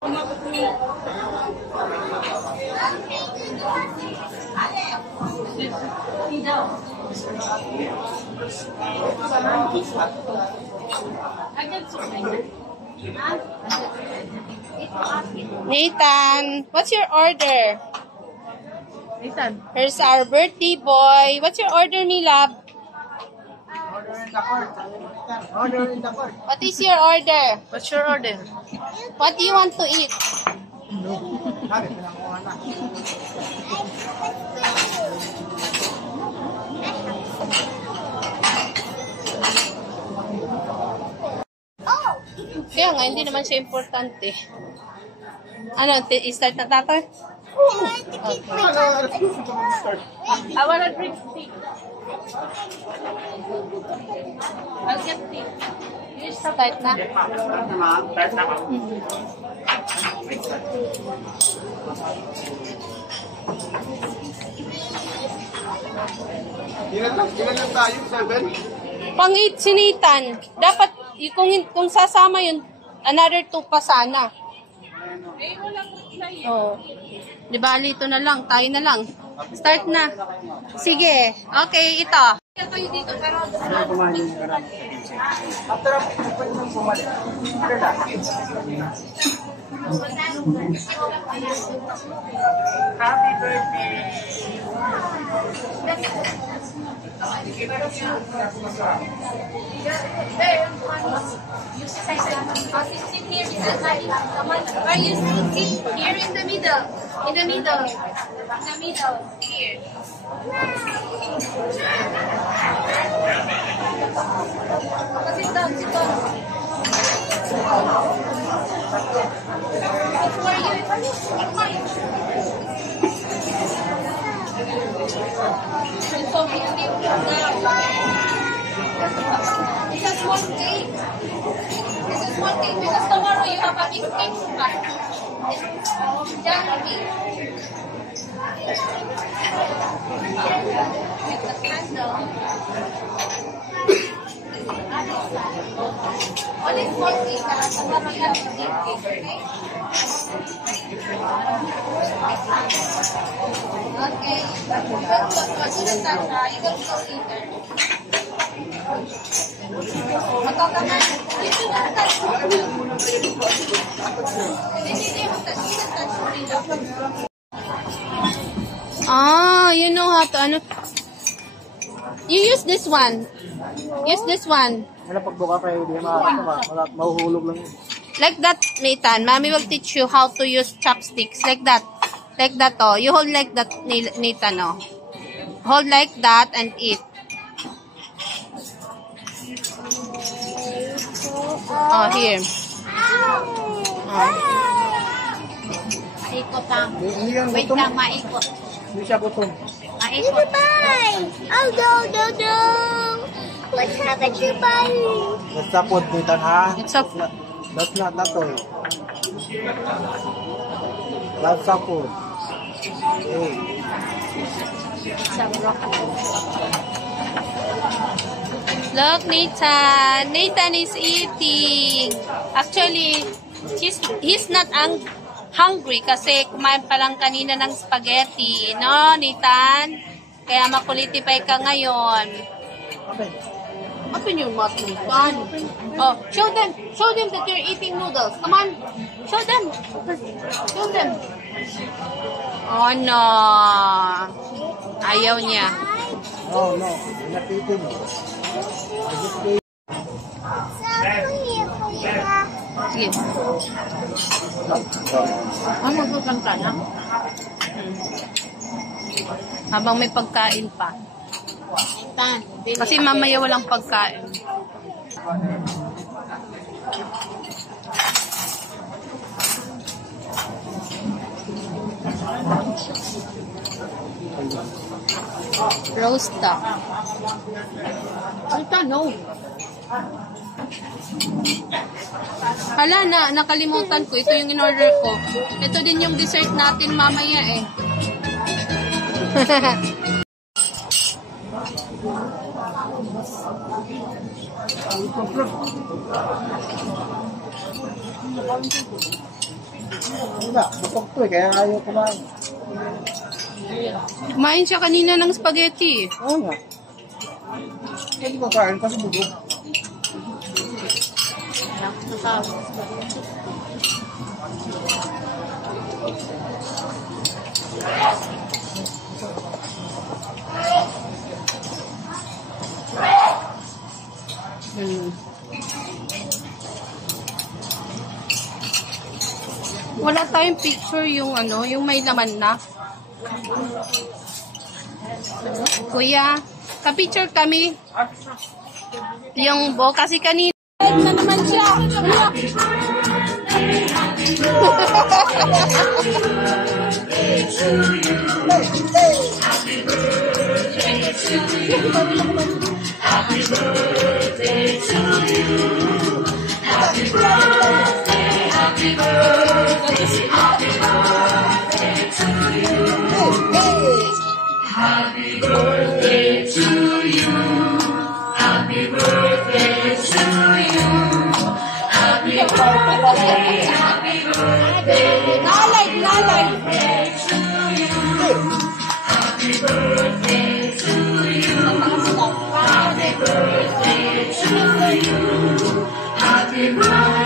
Nathan, what's your order? Nathan. Here's our birthday boy. What's your order, me love? Order in the court. What is your order? What's your order? What do you want to eat? Kaya nga, hindi naman siya importante. Ano, start na tato? Okay. I want to drink tea. I'll get tea. You start na? Ilan lang tayo, 7? Pang-8 si Nathan. Dapat, kung sasama yun, another 2 pa sana. Oh. Di ba, ito na lang, tayo na lang. Start na. Sige. Okay, ito. Kayo dito, pero... After a pwede nang bumalik. Happy birthday. Sit here in the side. Or you sit here in the middle. In the middle. In the middle. Here. Sit down, sit down. It's for you. It's so beautiful. It's a small cake. It's a small cake because tomorrow you have a big cake. Giant cake. With the candle. Only small cake. Tomorrow you have a big cake, okay? Okay. You will go later. Magkakaman. You should not touch me. Ah, you know how to, ano? You use this one. Use this one. Wala pagbuka kayo, di mahuhulog lang yun. Like that, Nathan. Mommy will teach you how to use chopsticks. Like that. Like that, oh. You hold like that, Nathan, oh. Hold like that and eat. Oh, here. Oh. Maikot lang. Hindi yan Wait gutom. lang, maikot. Hindi siya gutom. Maikot. Oh, no. Let's have a chubay. That's the food, Nathan, ha? It's a... That's not that toy. That's the food. Hey. Look, Nathan. Nathan is eating. Actually, he's not hungry kasi kumain pa lang kanina ng spaghetti. No, Nathan? Kaya makulitipay ka ngayon. Okay. Open your mouth, Nathan. Oh, show them that you're eating noodles. Come on. Show them. Show them. Oh, no. Ayaw niya. No, I'm not eating. I just ate. Sige. Ano magkakanta na? Habang may pagkain pa. Tan. Kasi mamaya walang pagkain. Roast duck. Ay, tanong. Hala na, nakalimutan ko. Ito yung in-order ko. Ito din yung dessert natin mamaya eh. Wala, busog to eh, kaya ayaw kumain. Kumain siya kanina ng spaghetti. Oo nga. Hindi ko kain kasi busog. Wala tayong picture yung ano, yung may laman na. Kuya, ka-picture kami. Yung kasi kanina. Na naman siya. Happy birthday to you. Happy birthday, happy birthday, happy birthday to you. Happy birthday to you. Happy birthday to you. Happy birthday, happy birthday. Nalay. To you. Happy birthday to you. Happy birthday to you. Happy birthday.